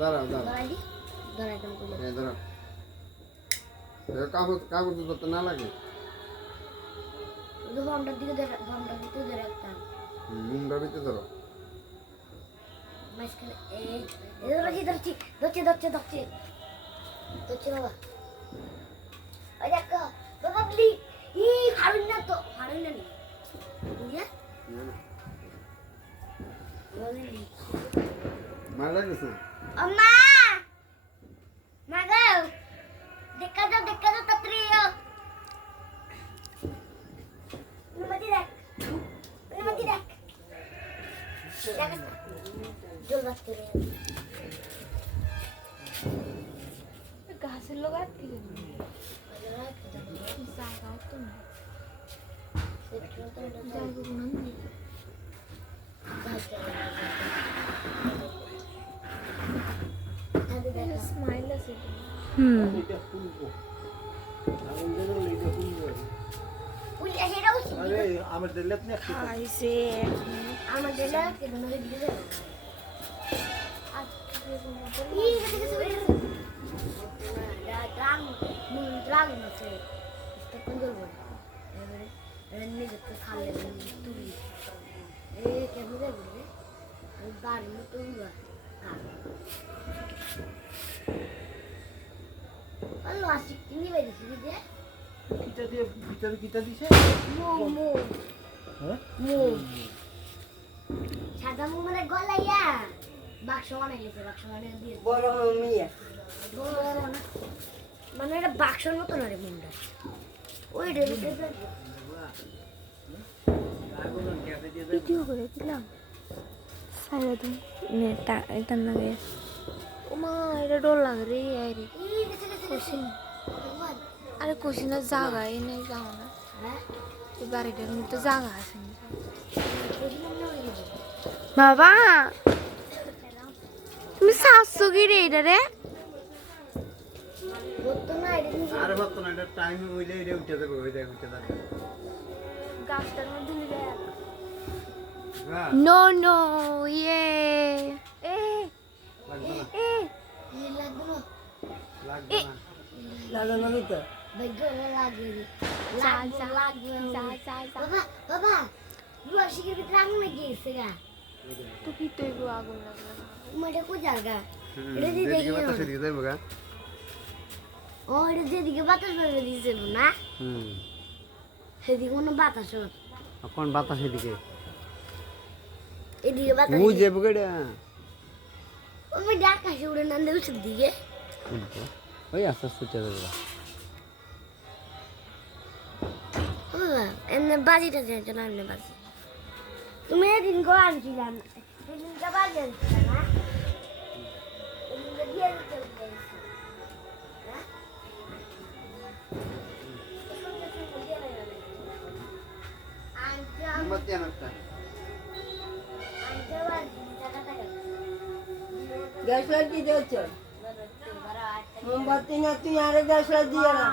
দাঁড়াও দাঁড়াই দাঁড়াই কেন করলে এই দাঁড়াও কাগজ কাগজ তো না লাগে শুধু বামটার দিকে বামটার দিকে ধরে রাখতাম মুন্ডা ভিতরে ধরো মাঝখানে এই ধরছি ধরছি ধরছি ধরছি ধরছি ধরছি বাবা ওই দেখো বাবা প্লিজ হারুন না তো হারুন না নি বুঝলে বলি মারা গেছে अम्मा मगर देखा जाओ तत्री हो मती देख जो बात कर रहे हैं घास लगात की जागा तुम जागो नंदी स्माइल আছে উই এরা উঠি আরে আমার দিলত না খাইছে আমার দেলা কে ধরে দিয়ে দাও ই দেখে সবাই ড্রাগ ড্রাগ আছে তো কোন বলবো এবারে এমনি যেতে খালে তুই কেমন যাবে গাড়ি মতো উড়া আল্লাহ আসিক কিনি বাইরেছি যে কিটা দিয়ে ভিতরে কিটা দিছে মো হ্যাঁ মো সাদা মো মানে গলাইয়া বাক্স বানাই গেছে বাক্স বানাই দিয়ে বড় মিয়া বড় না মানে এটা বাক্সের মতো না রে মুন্ডা ওই রে ভিডিও করে দিলাম সাইড দিন নেটা এটা লাগে ওমা এটা ডর লাগে রে আরে কোশিন আরে কোশিনের জায়গা এনে যাও না হ্যাঁ এই বাড়িটার মধ্যে জায়গা আছে না বাবা তুমি শাশু কি রে এটা রে বলতো না এটা আরে ভাত না এটা টাইম হইলে এটা উঠে যাবে ওই দেখ উঠে যাবে গাছটার মধ্যে নিয়ে হ্যাঁ নো নো ইয়ে এ লাগবে না এ লাগবে না লাগবে না লালো নাকি তো ভাই গলা লাগবে লাগবে যা যা যা বাবা বাবা রসিকের ভিতরে আগুন লাগিয়েছে গা তো কি তৈব আগুন লাগবে উমাটা কো জায়গা এটা দিয়ে দেখি বাতাসে দিয়ে দেব গা ও এটা যেদিকে বাতাস বেরোয় দিয়েছে না হুম সেদিকে কোনো বাতাস হয় কোন বাতাস এদিকে এদিকে বাতাস ওই যে বগড়া ওই আকাশে উড়ে না দেউছের দিকে ওই আস্তে আস্তে চলে যাবে বাবা এমনি বাজিটা যেন না এমনি বাজি তুমি এদিন গো আনছিলাম এদিনটা বাজি আনছিলাম না এদিনটা দিয়ে দিতে মতে একটা গ্যাস লাইট দিতে হচ্ছে মোমবাতি না তুই আরে গ্যাস লাইট দিয়ে না